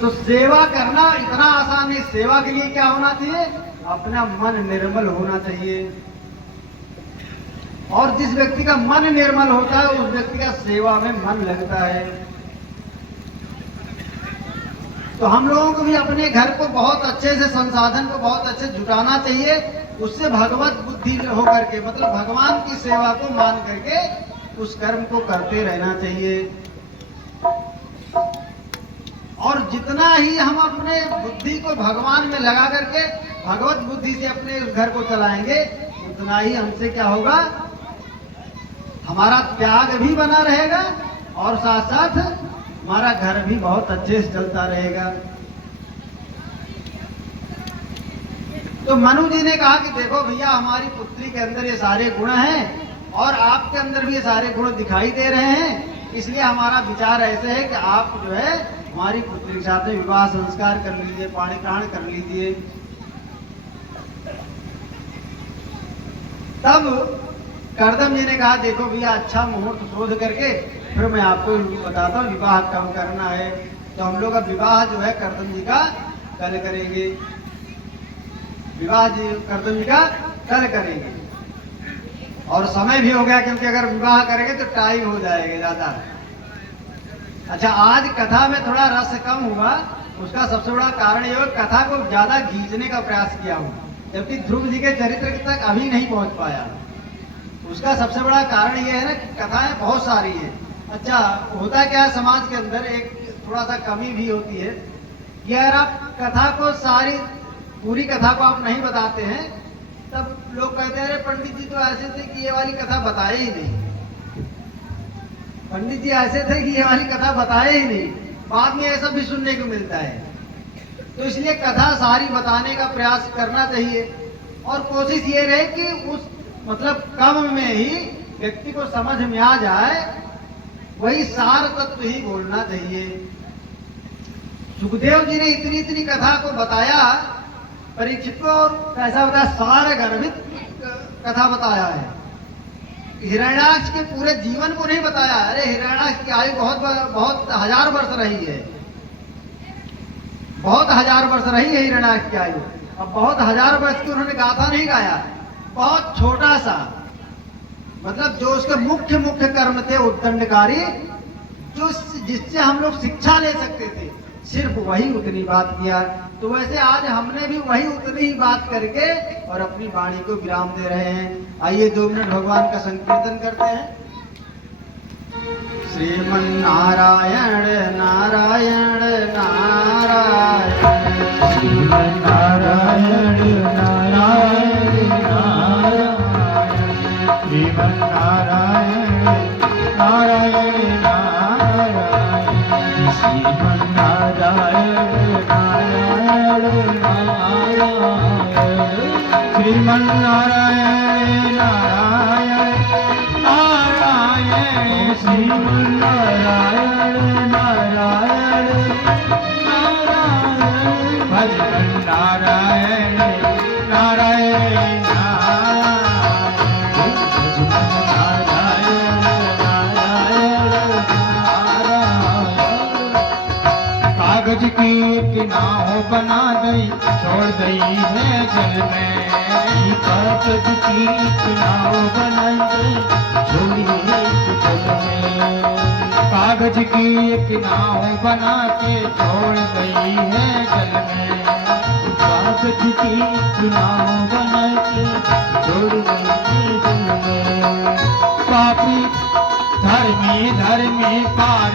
तो सेवा करना इतना आसान है। सेवा के लिए क्या होना चाहिए? अपना मन निर्मल होना चाहिए। और जिस व्यक्ति का मन निर्मल होता है उस व्यक्ति का सेवा में मन लगता है। तो हम लोगों को भी अपने घर को बहुत अच्छे से, संसाधन को बहुत अच्छे से जुटाना चाहिए। उससे भगवत बुद्धि होकर के, मतलब भगवान की सेवा को मान करके उस कर्म को करते रहना चाहिए। और जितना ही हम अपने बुद्धि को भगवान में लगा करके भगवत बुद्धि से अपने उस घर को चलाएंगे, उतना ही हमसे क्या होगा? हमारा त्याग भी बना रहेगा और साथ साथ हमारा घर भी बहुत अच्छे से चलता रहेगा। तो मनु जी ने कहा कि देखो भैया, हमारी पुत्री के अंदर ये सारे गुण हैं और आपके अंदर भी ये सारे गुण दिखाई दे रहे हैं, इसलिए हमारा विचार ऐसे है कि आप जो है हमारी पुत्री के साथ विवाह संस्कार कर लीजिए, पाणी ग्रहण कर लीजिए। तब कर्दम जी ने कहा देखो भैया, अच्छा मुहूर्त शोध करके फिर मैं आपको बताता हूँ विवाह कब करना है। तो हम लोग अब विवाह जो है कर्दम जी का कल करेंगे। विवाह जी कर्दम जी का कल करेंगे और समय भी हो गया, क्योंकि अगर विवाह करेंगे तो टाइम हो जाएगा ज्यादा। अच्छा, आज कथा में थोड़ा रस कम हुआ, उसका सबसे बड़ा कारण ये है कथा को ज्यादा खींचने का प्रयास किया हूँ, जबकि ध्रुव जी के चरित्र तक अभी नहीं पहुंच पाया। उसका सबसे बड़ा कारण ये है ना, कथाएं बहुत सारी है। अच्छा, होता क्या है समाज के अंदर, एक थोड़ा सा कमी भी होती है कि अगर आप कथा को सारी पूरी कथा को आप नहीं बताते हैं, तब लोग कहते हैं अरे पंडित जी तो ऐसे थे कि ये वाली कथा बताए ही नहीं, पंडित जी ऐसे थे कि ये वाली कथा बताए ही नहीं। बाद में ऐसा भी सुनने को मिलता है। तो इसलिए कथा सारी बताने का प्रयास करना चाहिए और कोशिश ये रहे कि उस मतलब कम में ही व्यक्ति को समझ में आ जाए, वही सार तत्व ही बोलना चाहिए। सुखदेव जी ने इतनी इतनी कथा को बताया परीक्षित को, और कैसा बताया? सार गर्भित कथा बताया है। हिरण्याक्ष के पूरे जीवन को नहीं बताया। अरे हिरण्याक्ष की आयु बहुत हजार वर्ष रही है, बहुत हजार वर्ष रही है हिरण्याक्ष की आयु। अब बहुत हजार वर्ष की उन्होंने गाथा नहीं गाया, बहुत छोटा सा, मतलब जो उसके मुख्य मुख्य कर्म थे उद्दंडकारी, जो जिससे हम लोग शिक्षा ले सकते थे, सिर्फ वही उतनी बात किया। तो वैसे आज हमने भी वही उतनी ही बात करके और अपनी वाणी को विराम दे रहे हैं। आइए 2 मिनट भगवान का संकीर्तन करते हैं। श्रीमन नारायण नारायण नारायण, श्रीमन नारायण नारायण नारायण, श्रीमन नारायण नारायण नारायण, श्रीमन नारायण नारायण नारायण, श्रीमन नारायण नारायण नारायण, श्रीमन नारायण नारायण नारायण, भजन नारायण नारायण नारायण, भजन नारायण नारायण नारायण। कागज की किनारों बना दई, छोड़ दई है जल में। कागज की किनारों बनाई गई, छोड़ी है जल में। कागज की किनारों बना के छोड़ गई है जल में। कागज की किनारों बना के छोड़ गई है जल में। पापी धर्मी धर्मी पार